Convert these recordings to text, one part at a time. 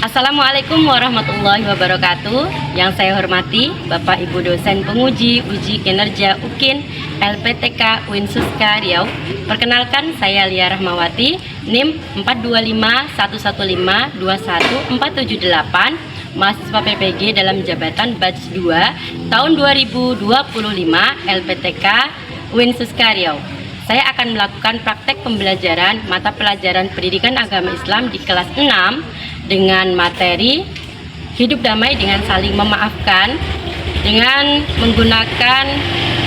Assalamualaikum warahmatullahi wabarakatuh. Yang saya hormati Bapak Ibu dosen penguji uji kinerja UKIN LPTK UIN Suska Riau. Perkenalkan, saya Lia Rahmawati, NIM 42515214778, mahasiswa PPG dalam jabatan batch 2 tahun 2025 LPTK UIN Suska Riau. Saya akan melakukan praktek pembelajaran mata pelajaran pendidikan agama Islam di kelas 6 dengan materi hidup damai dengan saling memaafkan dengan menggunakan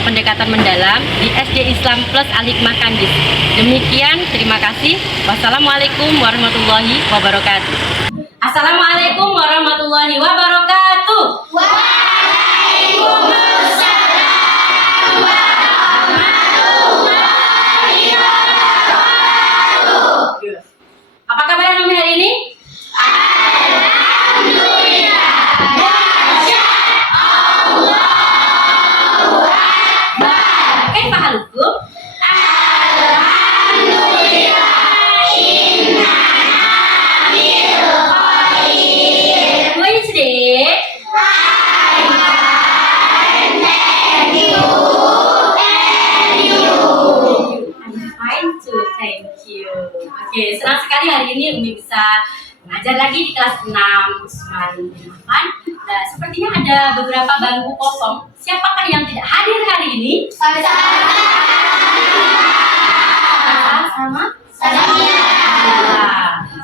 pendekatan mendalam di SD Islam Plus Al-Hikmah Kandis. Demikian, terima kasih. Wassalamualaikum warahmatullahi wabarakatuh. Assalamualaikum warahmatullahi wabarakatuh. Apa kabar anak hari ini? Alhamdulillah. Masya Allahu Akbar. Kaifa halukum? Alhamdulillah. Inna bil khair. What's today? Thank you. Thank you. Oke, senang sekali hari ini Umi bisa mengajar lagi di kelas 6 Usman bin Affan. Nah, sepertinya ada beberapa bangku kosong. Siapakah yang tidak hadir hari ini? Sama?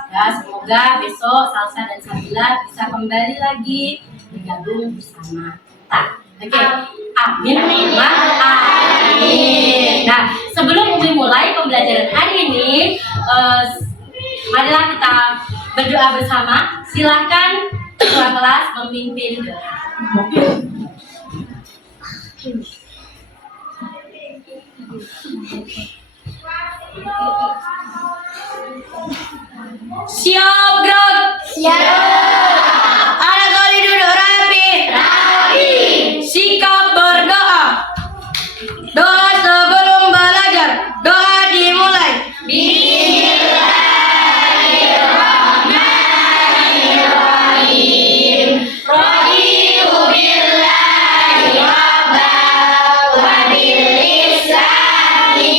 Ya, semoga besok Salsa dan Sabila bisa kembali lagi bergabung bersama kita. Oke, amin. Amin. Nah, sebelum Umi mulai pembelajaran hari ini, marilah kita berdoa bersama. Silakan ketua kelas memimpin doa. Siap, gerak. Siap. Anak kali duduk rapi. Sikap berdoa. Doa sebelum belajar. Doa dimulai. Bismillahirrahmanirrahim. Radiyu billahi rabban wa bil islami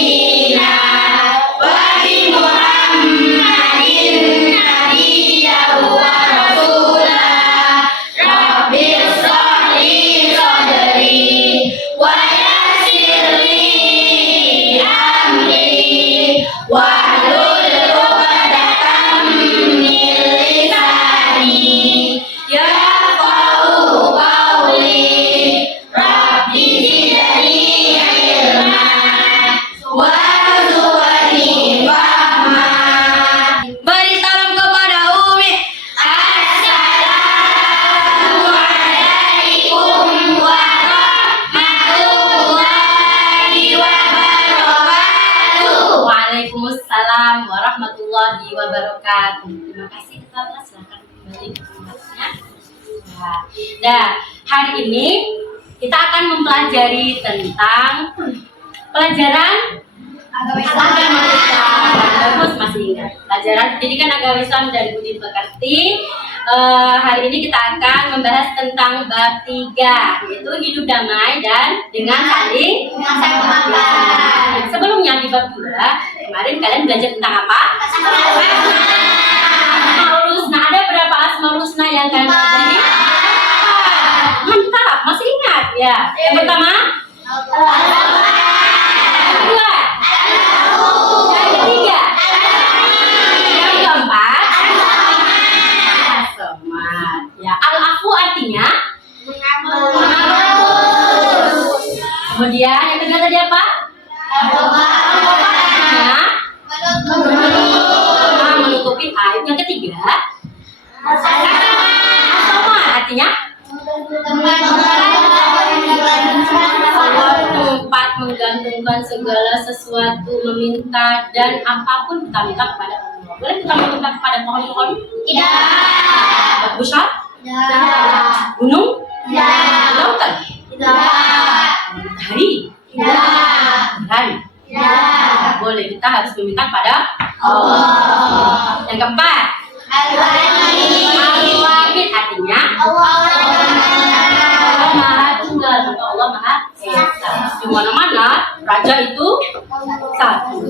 dinan wa bi Muhammadin nabiyyan wa rasulah. Rabbi shrah li sadri wa yassir li amri wahlul 'uqdatam min lisani yafqahu qawli. Rabbi zidni ilman warzuqni fahman. Beri salam kepada Umi. Assalamualaikum warahmatullahi wabarakatuh. Waalaikumsalam warahmatullahi wabarakatuh. Terima kasih ketua kelas, silakan kembali ke tempatnya. Nah, hari ini kita akan mempelajari tentang pelajaran agama Islam. Bagus, masih ingat pelajaran pendidikan agama Islam dan budi pekerti. Hari ini kita akan membahas tentang bab 3, yaitu hidup damai dan dengan saling memaafkan. Sebelumnya di bab 2 kemarin kalian belajar tentang apa? Asmaul Husna. Ada berapa Asmaul Husna yang kalian pelajari? Mantap, masih ingat ya? Yang pertama? Yang kedua? Yang ketiga? Yang keempat? As-Samad. Ya, al-afu artinya kemudian yang kedua tadi apa? Artinya menutupi aib. Yang ketiga? As-Samad artinya tempat menggantungkan segala sesuatu, meminta dan apapun kita minta kepada Allah. Boleh kita meminta kepada pohon-pohon? Tidak. Bushat? Tidak. Gunung? Tidak. Lautan? Tidak. Matahari? Tidak. Bulan? Tidak. Boleh, kita harus meminta kepada Allah. Yang keempat? Al-Ghani. Raja itu satu.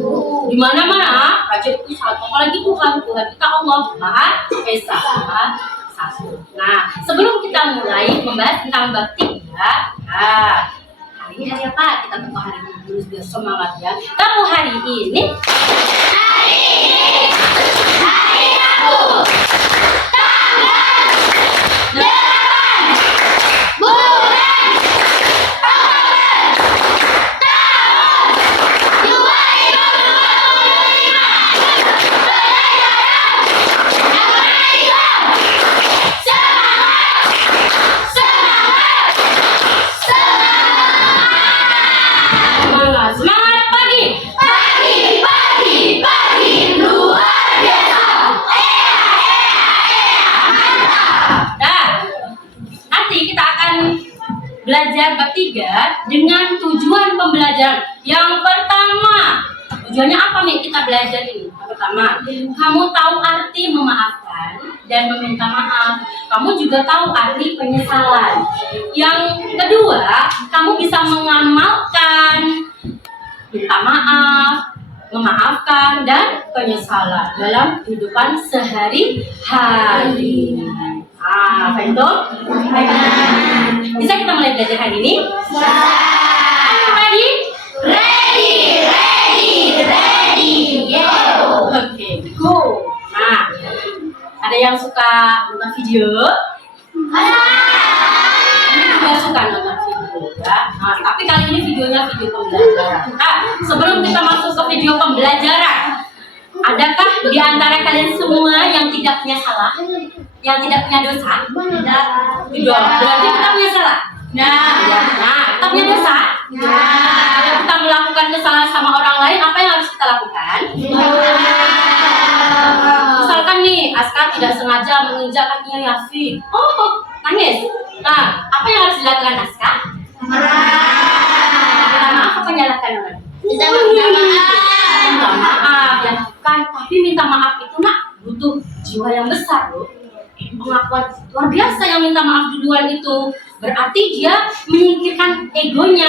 Di mana-mana raja itu satu. Apalagi Tuhan kita Allah Maha Esa, Maha satu. Nah, sebelum kita mulai membahas tentang bab 3, hari ini hari apa? Kita tunggu hari ini dulu biar semangat ya. Kamu hari ini hari Rabu tanggal 8 bulan Oktober tahun 2025. Semangat pagi luar biasa. Nah, nanti kita akan belajar bab 3 dengan tujuan pembelajaran. Yang pertama, tujuannya apa nih kita belajar ini? Yang pertama, kamu tahu arti memaafkan dan meminta maaf. Kamu juga tahu arti penyesalan. Yang kedua, kamu bisa mengamalkan minta maaf, memaafkan, dan penyesalan dalam kehidupan sehari-hari. Apa itu? Bisa kita mulai belajar hari ini? Ready? Ready, yo. Oke, go. Nah, ada yang suka nonton video? Ini juga suka nonton video ya. Nah, tapi kali ini videonya video pembelajaran. Sebelum kita masuk ke video pembelajaran, adakah di antara kalian semua yang tidak punya salah? Yang tidak punya dosa? Tidak. Berarti kita punya salah. Nah, kita punya dosa. Kalau kita melakukan kesalahan sama orang lain, apa yang harus kita lakukan? Misalkan nih, Aska tidak sengaja menginjak kakinya Yafi. Oh, nangis. Nah, apa yang harus dilakukan Aska? Minta maaf apa menyalahkan orang? Minta maaf ya kan, tapi minta maaf itu butuh jiwa yang besar loh. Pengakuan luar biasa yang minta maaf duluan itu berarti dia menyingkirkan egonya,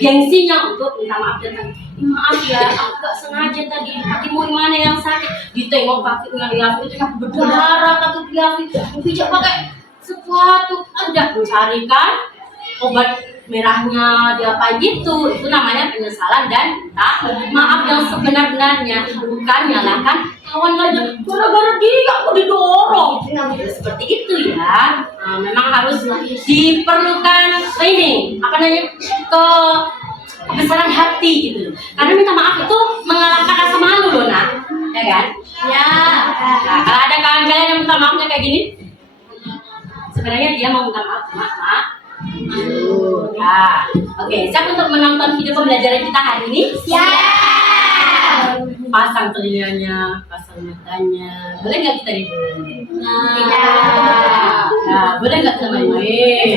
gengsinya untuk minta maaf dan maaf ya, aku gak sengaja tadi kakimu mana yang sakit. Ditengok kakinya Yafi itu yang berdarah, kaki Yafi pijak pakai sesuatu, udah mencarikan obat merahnya dia gitu. Itu namanya penyesalan dan minta maaf yang sebenar-benarnya, bukan nyalakan kawan lain gara-gara dia aku didorong. Seperti itu ya. Nah, memang harus diperlukan training kebesaran hati gitu. Karena minta maaf itu mengalahkan rasa malu loh ya kan? Ya. Nah, kalau ada kawan kalian yang minta maafnya kayak gini, sebenarnya dia mau minta maaf ya. Oke, siap untuk menonton video pembelajaran kita hari ini? Siap. Pasang telinganya, pasang matanya. Boleh nggak kita tidur? Nah, boleh nggak kita main-main?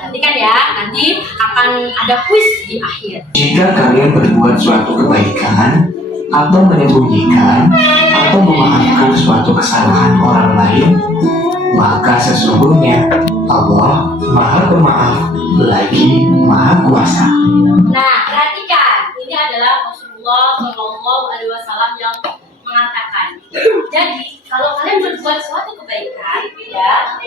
Nanti kan ya, nanti akan ada kuis di akhir. Jika kalian berbuat suatu kebaikan atau menyembunyikan atau memaafkan suatu kesalahan orang lain, maka sesungguhnya Allah Maha Pemaaf lagi Maha Kuasa. Nah, perhatikan, ini adalah Rasulullah SAW yang mengatakan. Jadi, kalau kalian berbuat suatu kebaikan, ya,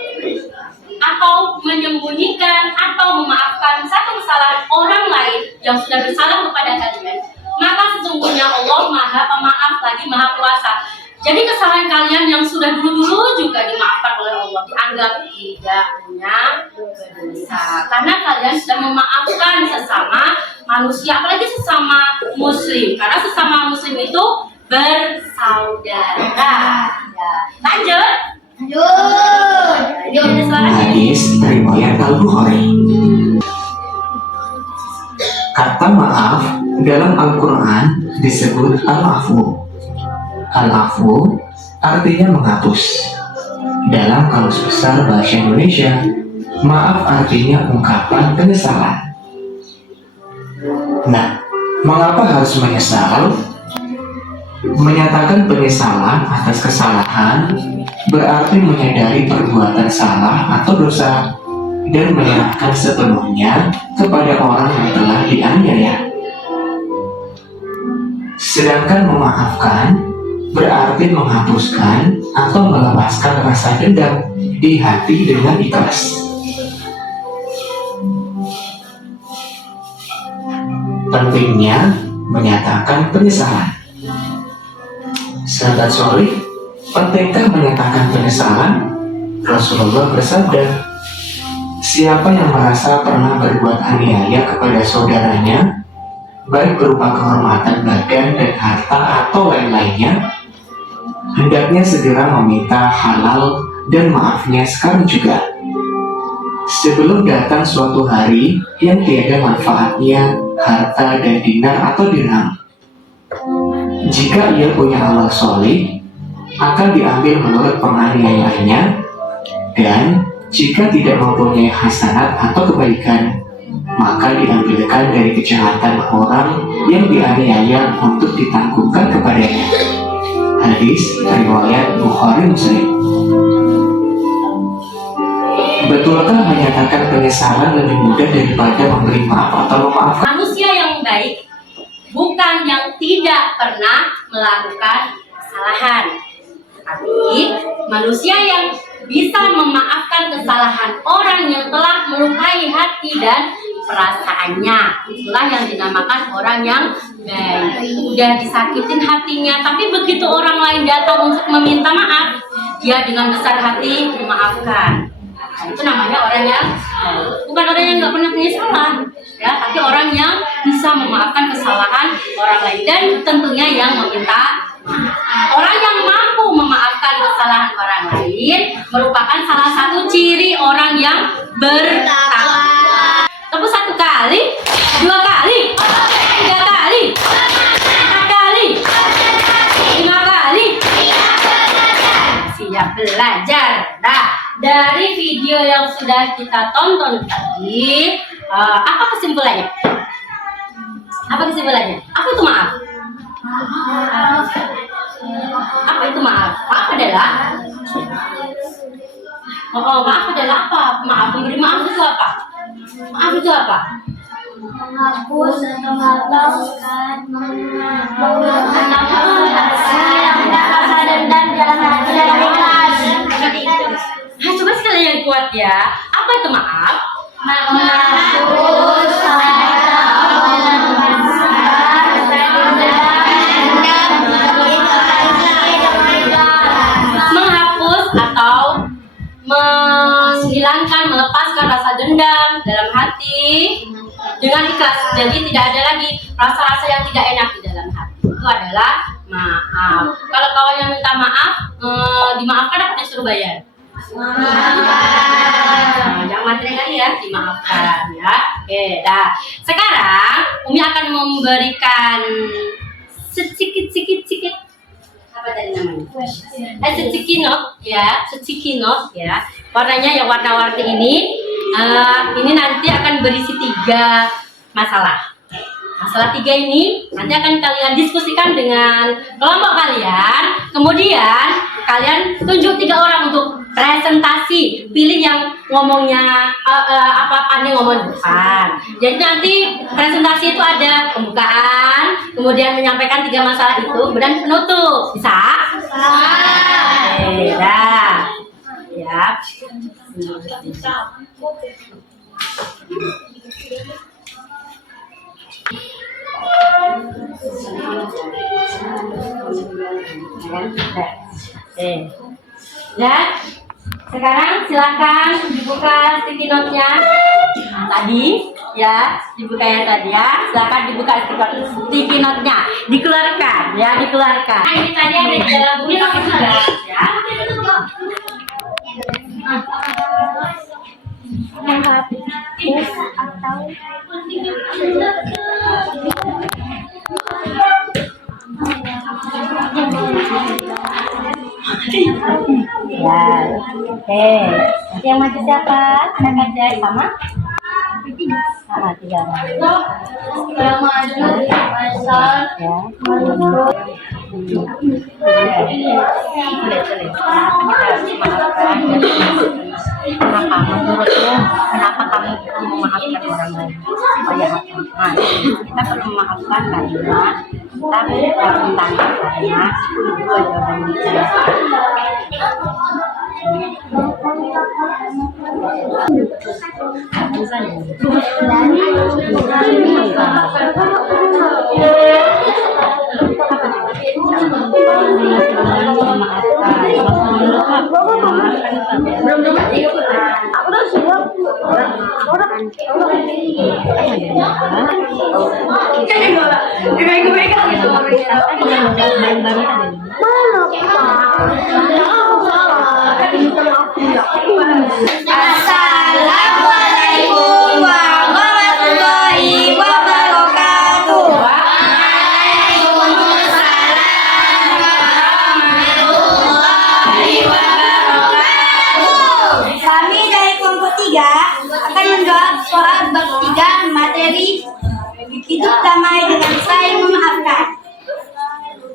atau menyembunyikan atau memaafkan satu kesalahan orang lain yang sudah bersalah kepada kalian, maka sesungguhnya Allah Maha Pemaaf lagi Maha Kuasa. Jadi kesalahan kalian yang sudah dulu-dulu juga dimaafkan oleh Allah, dianggap tidak punya dosa. Karena kalian sudah memaafkan sesama manusia, apalagi sesama muslim. Karena sesama muslim itu bersaudara. Ya. Lanjut. Hadis riwayat Al-Bukhari. Kata maaf dalam Al-Quran disebut al-afu. Al-afu artinya menghapus. Dalam Kamus Besar Bahasa Indonesia, maaf artinya ungkapan penyesalan. Nah, mengapa harus menyesal? Menyatakan penyesalan atas kesalahan berarti menyadari perbuatan salah atau dosa dan menyerahkan sepenuhnya kepada orang yang telah dianiaya. Sedangkan memaafkan berarti menghapuskan atau melepaskan rasa dendam di hati dengan ikhlas. Pentingnya menyatakan penyesalan. Sahabat solih, pentingkah menyatakan penyesalan? Rasulullah bersabda, siapa yang merasa pernah berbuat aniaya kepada saudaranya, baik berupa kehormatan badan dan harta atau lain-lainnya, hendaknya segera meminta halal dan maafnya sekarang juga, sebelum datang suatu hari yang tiada manfaatnya harta dan dinar atau dirham. Jika ia punya amal soleh, akan diambil menurut penganiayaannya, dan jika tidak mempunyai hasanat atau kebaikan, maka diambilkan dari kejahatan orang yang dianiaya untuk ditanggungkan kepadanya. Hadis riwayat Bukhari Muslim. Betulkah menyatakan penyesalan lebih mudah daripada memberi maaf atau memaafkan? Manusia yang baik bukan yang tidak pernah melakukan kesalahan, tapi manusia yang bisa memaafkan kesalahan orang yang telah melukai hati dan perasaannya. Itulah yang dinamakan orang yang baik. Udah disakitin hatinya, tapi begitu orang lain datang untuk meminta maaf, dia dengan besar hati memaafkan. Nah, itu namanya orang yang bukan orang yang nggak pernah punya salah, ya, tapi orang yang bisa memaafkan kesalahan orang lain dan tentunya yang meminta. Orang yang mampu memaafkan kesalahan orang lain merupakan salah satu ciri orang yang bertakwa. Tepuk 1 kali, 2 kali, 3 kali, 4 kali, 5 kali. Siap belajar. Nah, dari video yang sudah kita tonton tadi, apa kesimpulannya? Apa kesimpulannya? Apa itu maaf? Apa itu maaf? Maaf adalah maaf adalah apa? Maaf, memberi maaf itu apa? Maaf itu apa? Menghapus atau memaafkan, rasa dendam dalam hati dan ikhlas. Coba sekali yang kuat ya. Apa itu maaf? Menghapus atau menghilangkan, melepaskan rasa dendam dalam hati dengan ikhlas. Jadi tidak ada lagi rasa-rasa yang tidak enak di dalam hati. Itu adalah maaf. Kalau kawan yang minta maaf, dimaafkan apa disuruh bayar? Nah, jangan materi kali ya, dimaafkan ya. Oke, dah. Sekarang Umi akan memberikan sedikit apa tadi namanya? Seciki note ya. Warnanya yang warna-warni ini. Ini nanti akan berisi 3 masalah. Masalah 3 ini nanti akan kalian diskusikan dengan kelompok kalian. Kemudian kalian tunjuk 3 orang untuk presentasi. Pilih yang ngomongnya pandai ngomong depan. Jadi nanti presentasi itu ada pembukaan, kemudian menyampaikan 3 masalah itu, kemudian penutup. Bisa? Oke, dah. Ya. Dan sekarang silakan dibuka sticky note-nya tadi ya, dibuka yang tadi ya. Silakan dibuka sticky note-nya, dikeluarkan ya, dikeluarkan. Nah, ini tadi ada di dalam buku pakai juga ya. menghapus atau Ya, oke. Nanti yang maju siapa? Anak aja sama? Sama 3 orang. yang maju Faisal Ya. Kenapa menurutmu Nah, kita perlu memaafkan karena kita minta maaf karena kedua jawaban kita. Assalamualaikum warahmatullahi wabarakatuh. Kami dari kelompok 3 akan menjawab soal bab 3 materi hidup damai dengan saling memaafkan.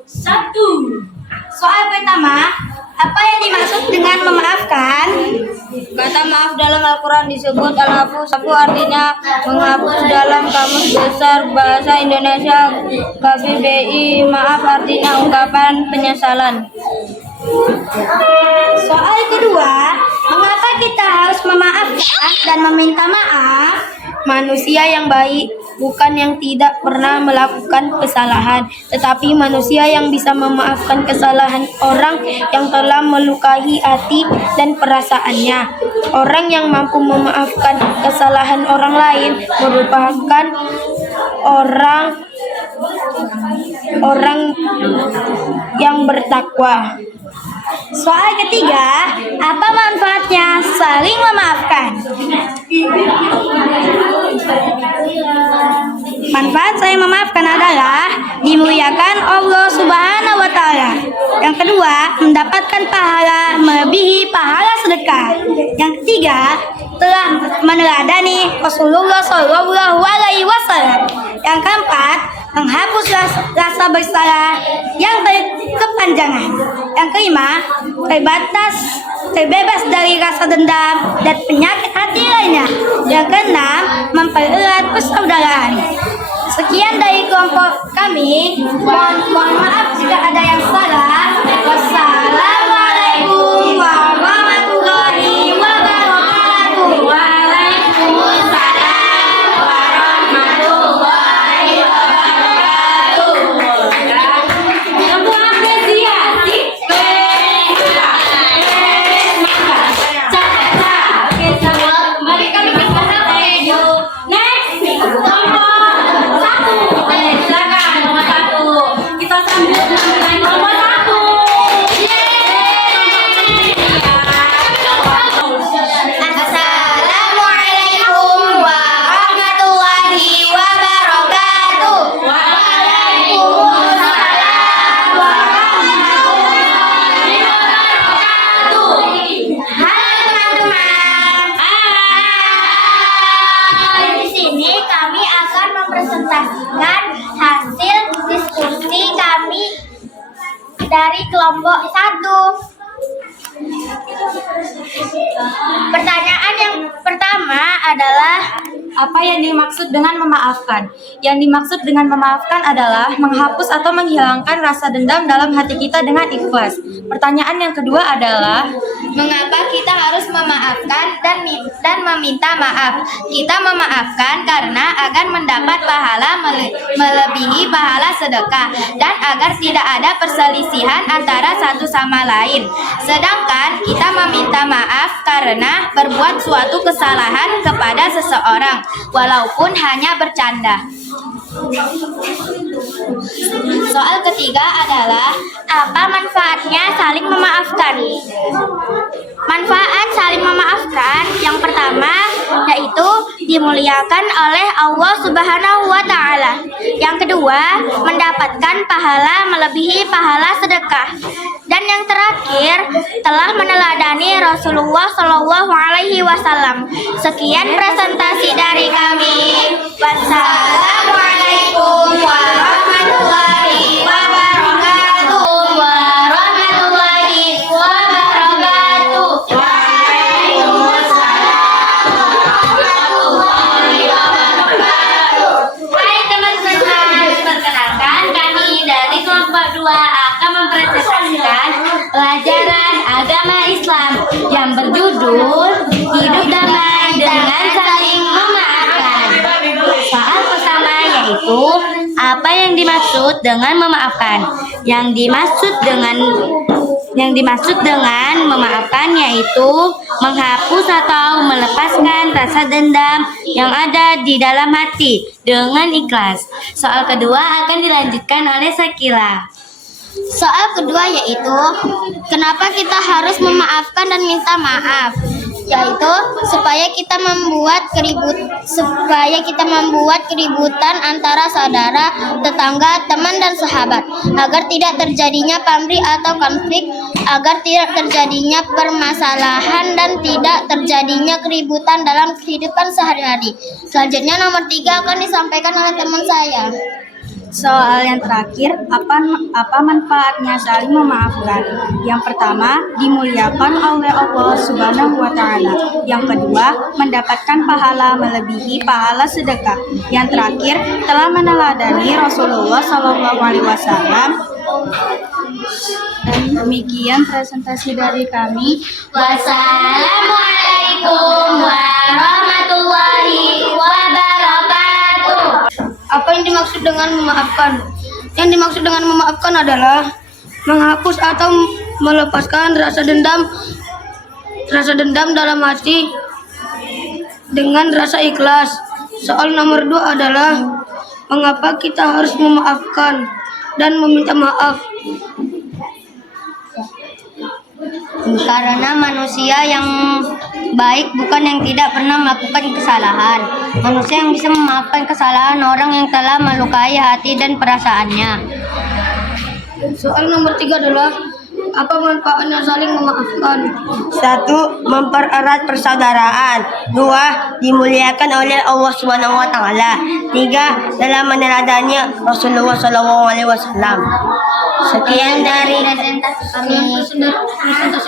1. Soal pertama, apa yang dimaksud dengan memaafkan? Kata maaf dalam Al-Quran disebut al-afu. Afu artinya menghapus dalam Kamus Besar Bahasa Indonesia KBBI. Maaf artinya ungkapan penyesalan. Soal kedua, mengapa kita harus memaafkan dan meminta maaf? Manusia yang baik bukan yang tidak pernah melakukan kesalahan, tetapi manusia yang bisa memaafkan kesalahan orang yang telah melukai hati dan perasaannya. Orang yang mampu memaafkan kesalahan orang lain merupakan orang yang bertakwa. Soal ketiga, apa manfaatnya saling memaafkan? Manfaat saling memaafkan adalah dimuliakan Allah Subhanahu wa Ta'ala. Yang kedua, mendapatkan pahala melebihi pahala sedekah. Yang ketiga, telah meneladani Rasulullah Shallallahu Alaihi Wasallam. Yang keempat, menghapus rasa bersalah yang berkepanjangan. Yang kelima, terbebas dari rasa dendam dan penyakit hati lainnya. Yang keenam, mempererat persaudaraan. Sekian dari kelompok kami. Mohon maaf jika ada yang salah. Wassalamualaikum warahmatullahi wabarakatuh. Waalaikumsalam warahmatullahi wabarakatuh. Kelompok apresiasi. Oke, selamat kembali kami ke kelas Tejo. Next, kelompok 1. Silakan nomor 1. Kita sambut dengan kelompok 1. Assalamualaikum warahmatullahi wabarakatuh. Waalaikumsalam warahmatullahi wabarakatuh. Halo teman-teman. Di sini kami akan mempresentasikan hasil diskusi kami dari kelompok 1. Pertanyaan yang pertama adalah apa yang dimaksud dengan memaafkan? Yang dimaksud dengan memaafkan adalah menghapus atau menghilangkan rasa dendam dalam hati kita dengan ikhlas. Pertanyaan yang kedua adalah mengapa kita harus memaafkan dan meminta maaf? Kita memaafkan karena agar mendapat pahala melebihi pahala sedekah dan agar tidak ada perselisihan antara satu sama lain. Sedangkan kita meminta maaf karena berbuat suatu kesalahan kepada seseorang walaupun hanya bercanda. Soal ketiga adalah apa manfaatnya saling memaafkan? Manfaat saling memaafkan yang pertama yaitu dimuliakan oleh Allah Subhanahu wa Ta'ala. Yang kedua, mendapatkan pahala melebihi pahala sedekah. Dan yang terakhir, telah meneladani Rasulullah Shallallahu Alaihi Wasallam. Sekian presentasi dari kami. Wassalamualaikum warahmatullahi wabarakatuh. Warahmatullahi wabarakatuh. Waalaikumsalam warahmatullahi wabarakatuh. berjudul Hidup Damai dengan Saling Memaafkan. Soal pertama yaitu apa yang dimaksud dengan memaafkan? Yang dimaksud dengan memaafkan yaitu menghapus atau melepaskan rasa dendam yang ada di dalam hati dengan ikhlas. Soal kedua akan dilanjutkan oleh Sakila. Soal kedua yaitu kenapa kita harus memaafkan dan minta maaf? Yaitu supaya kita membuat keributan antara saudara, tetangga, teman dan sahabat, agar tidak terjadinya pamrih atau konflik, agar tidak terjadinya permasalahan dan tidak terjadinya keributan dalam kehidupan sehari-hari. Selanjutnya nomor 3 akan disampaikan oleh teman saya. Soal yang terakhir, apa manfaatnya saling memaafkan? Yang pertama, dimuliakan oleh Allah Subhanahu wa Ta'ala. Yang kedua, mendapatkan pahala melebihi pahala sedekah. Yang terakhir, telah meneladani Rasulullah Shallallahu Alaihi Wasallam. Dan demikian presentasi dari kami. Wassalamualaikum warahmatullahi wabarakatuh. Apa yang dimaksud dengan memaafkan? Yang dimaksud dengan memaafkan adalah menghapus atau melepaskan rasa dendam dalam hati dengan rasa ikhlas. Soal nomor 2 adalah mengapa kita harus memaafkan dan meminta maaf? Karena manusia yang baik bukan yang tidak pernah melakukan kesalahan. Manusia yang bisa memaafkan kesalahan orang yang telah melukai hati dan perasaannya. Soal nomor 3 adalah apa manfaatnya saling memaafkan? 1. Mempererat persaudaraan. 2. Dimuliakan oleh Allah Subhanahu wa Ta'ala. 3. Dalam meneladani Rasulullah Shallallahu Alaihi Wasallam. Sekian dari presentasi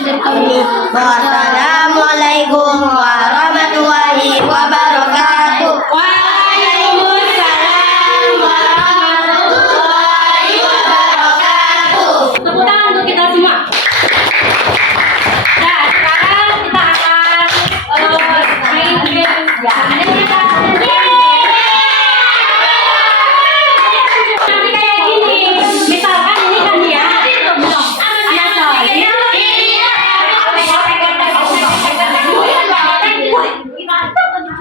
dari kami. Wassalamualaikum warahmatullahi wabarakatuh. Waalaikumsalam warahmatullahi wabarakatuh. Tepuk tangan untuk kita semua. Nah, sekarang kita akan main game. Ya, ada kita. Nanti kayak gini. Misalkan ini kan dia. Anak soleh.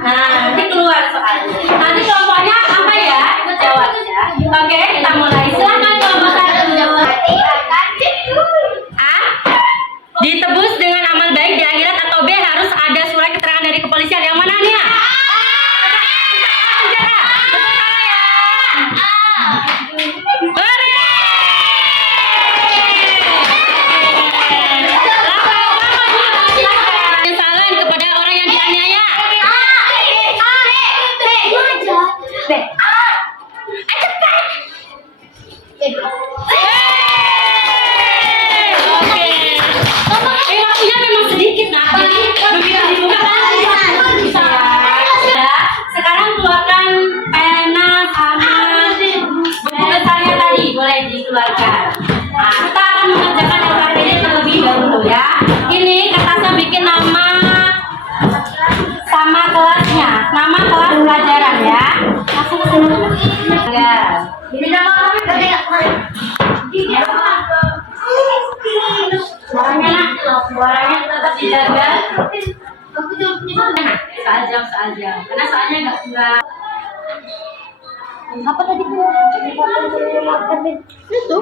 Nah, nanti keluar soalnya. Nanti kelompoknya apa ya? Ikut jawab ya. Oke, kita mulai. Silakan kelompok 1 jawab. A. Ditebus dengan amal baik di akhirat, atau B. Harus ada surat keterangan dari kepolisian. Yang mana nih? Penyesalan kepada orang yang dianiaya. Oke. Waktunya memang sedikit nah. Jadi begitu dibuka bisa. Sekarang keluarkan pena sama buku besarnya tadi, boleh dikeluarkan. Nah, kita akan mengerjakan LKPD terlebih dahulu ya. Ini kertasnya bikin nama sama kelasnya, nama kelas pelajaran ya. Langsung ke sini. Ya. Ini nama kami tadi nggak suaranya tetap dijaga. Soal jam. Karena soalnya nggak. Apa tadi itu?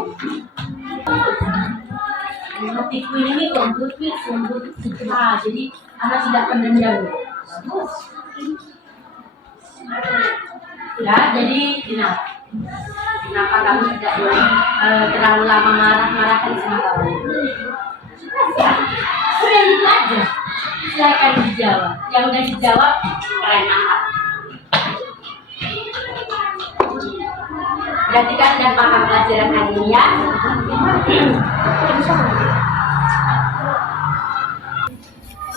Hatiku ini komputer sungguh segera, jadi anak tidak pendendam. Ya, jadi kenapa kamu tidak terlalu lama marah-marahan sama kamu? Sudah itu aja. Silakan dijawab. Yang udah dijawab kalian angkat. Berarti kan sudah paham pelajaran hari ini ya.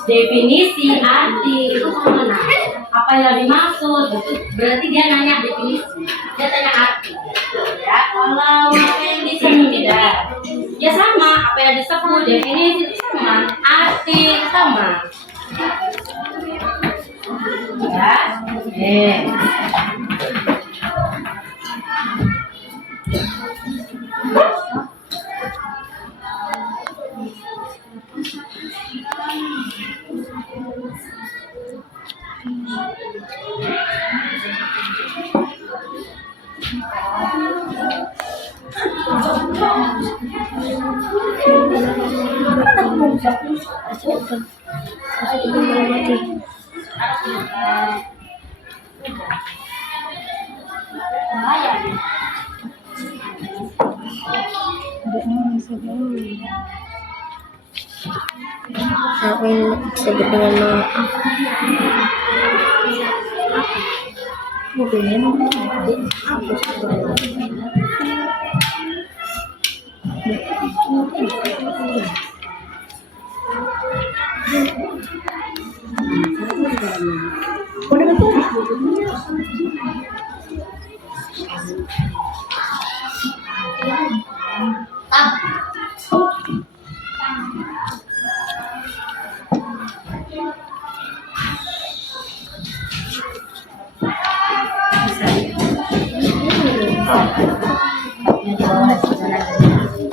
Definisi, arti itu mana? Apa yang dimaksud? Berarti dia nanya definisi, dia tanya arti. Ya, kalau apa yang disebut tidak, ya sama. Apa yang disebut definisi itu sama, arti sama. Aku disebut dengan maaf.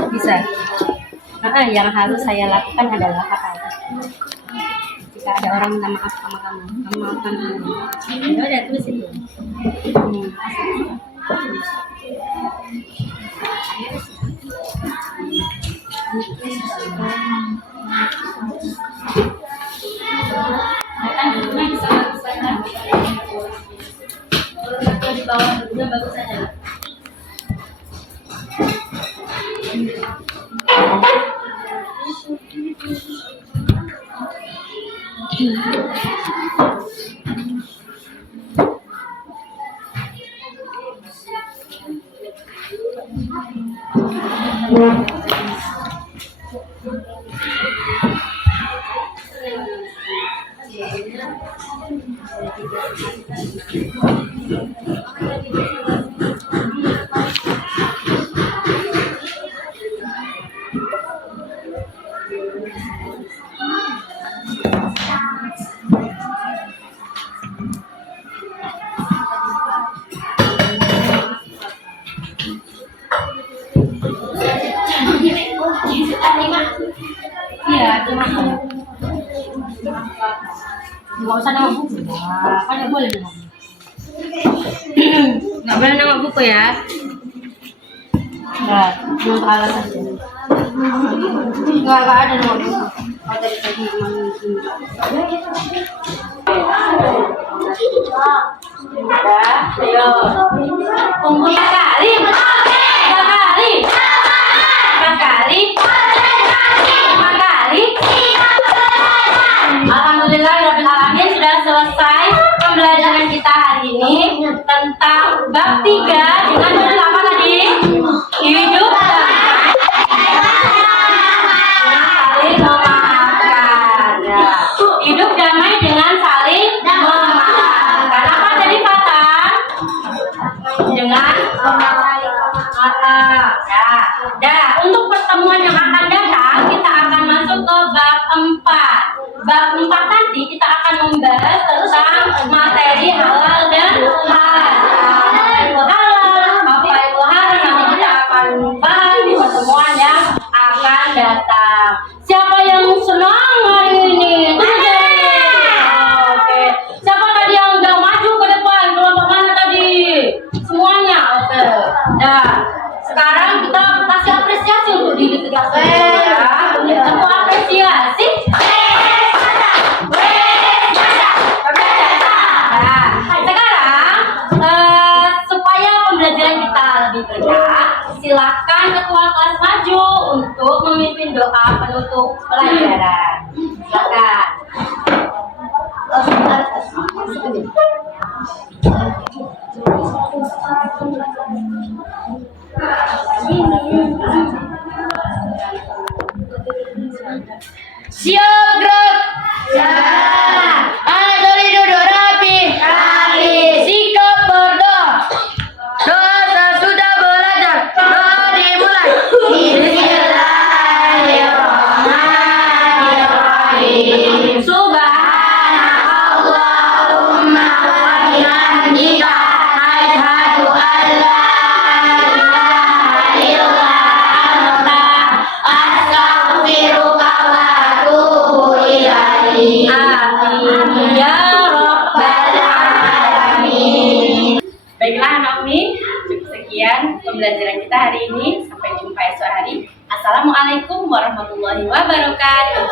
Bisa. Yang harus saya lakukan adalah apa? Jika ada orang minta maaf sama kamu maafkan dulu. Ya udah tulis itu. Kalau di bawah dulunya bagus aja. Iya, cuma nggak usah nama buku. Kan nggak boleh nama buku. Nggak boleh nama buku ya. Nggak, cuma alas aja. Nggak ada nama buku. Ada di sini udah, ayo. Kumpul kali, kali, kali. Alhamdulillahirrahmanirrahim, sudah selesai pembelajaran kita hari ini tentang bab 3 dengan judul apa tadi? Hidup saling memaafkan. Hidup damai dengan saling memaafkan. Apa tadi Fatah? Dengan untuk pertemuan yang akan datang kita akan masuk ke bab 4. Bab 4 nanti kita akan membahas tentang materi halal dan haram. Apa itu haram nanti kita akan bahas di pertemuan yang akan datang. Siapa yang senang hari ini? Oke. Siapa tadi yang udah maju ke depan? Kelompok mana tadi? Semuanya. Oke. Nah, sekarang kita kasih apresiasi untuk diri kita sendiri ya. Untuk apresiasi. Silakan ketua kelas maju untuk memimpin doa penutup pelajaran. Silakan. Siap gerak. Anak tuli duduk rapi. Sikap berdoa. Doa sesudah belajar. Doa dimulai. Bismillahirrahmanirrahim. Subhanallahumma pembelajaran kita hari ini. Sampai jumpa esok hari. Assalamualaikum warahmatullahi wabarakatuh.